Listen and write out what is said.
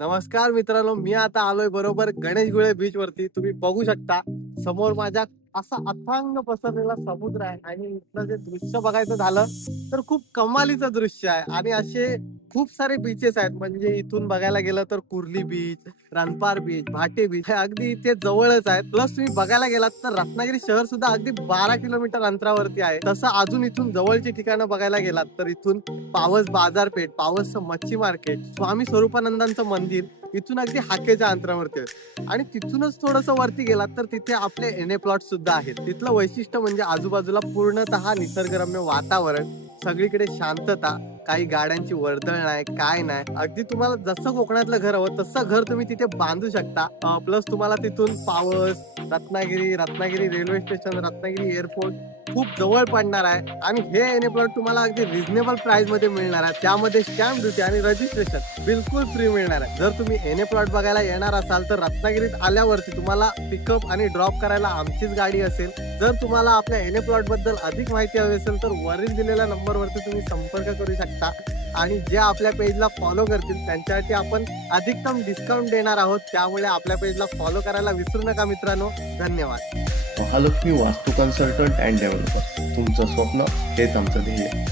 नमस्कार मित्रांनो, मी आता आलोय बरोबर गणेशगुळे बीच वरती. तुम्ही बघू शकता समोर माझ्या असा अथांग पसरलेला समुद्र आहे आणि इथलं जे दृश्य बघायचं झालं तर खूप कमालीचं दृश्य आहे. आणि असे खूप सारे बीचेस आहेत, म्हणजे इथून बघायला गेलं तर कुर्ली बीच, रणपार बीच, भाटे बीच हे अगदी इथे जवळच आहेत. प्लस तुम्ही बघायला गेलात तर रत्नागिरी शहर सुद्धा अगदी 12 किलोमीटर अंतरावरती आहे. तसं अजून इथून जवळची ठिकाणं बघायला गेलात तर इथून पावस बाजारपेठ, पावसचं मच्छी मार्केट, स्वामी स्वरूपानंदांचं मंदिर इथून अगदी हाकेच्या अंतरावरती आहे. आणि तिथूनच थोडस वरती गेलात तर तिथे आपले एनए प्लॉट सुद्धा आहेत. तिथलं वैशिष्ट्य म्हणजे आजूबाजूला पूर्णतः निसर्गरम्य वातावरण, सगळीकडे शांतता, काही गाड्यांची वर्दळ नाही, काय नाही. अगदी तुम्हाला जसं कोकणातलं घर हवं तसं घर तुम्ही तिथे बांधू शकता. प्लस तुम्हाला तिथून पावस, Ratnagiri railway station, Ratnagiri airport खूप जवळ पडणार आहे. आणि हे एनए प्लॉट तुम्हाला अगदी रिझनेबल प्राइस मध्ये मिळणार आहे. त्यामध्ये स्टॅम्प ड्युटी आणि रजिस्ट्रेशन बिलकुल फ्री मिळणार आहे. जर तुम्ही एनए प्लॉट बघायला येणार असाल तर रत्नागिरीत आल्यावरती तुम्हाला पिकअप आणि ड्रॉप करायला आमचीच गाडी असेल. जर तुम्हाला आपल्या एनए प्लॉट बद्दल अधिक माहिती हवी असेल तर वरील दिलेल्या नंबरवरती तुम्ही संपर्क करू शकता. आणि जे आपल्या पेजला फॉलो करतील त्यांच्यासाठी आपण अधिकतम डिस्काउंट देणार आहोत. त्यामुळे आपल्या पेजला फॉलो करायला विसरू नका मित्रांनो. धन्यवाद. महालक्ष्मी वास्तू कन्सल्टंट अँड डेव्हलपर, तुमचं स्वप्न हेच आमचं ध्येय.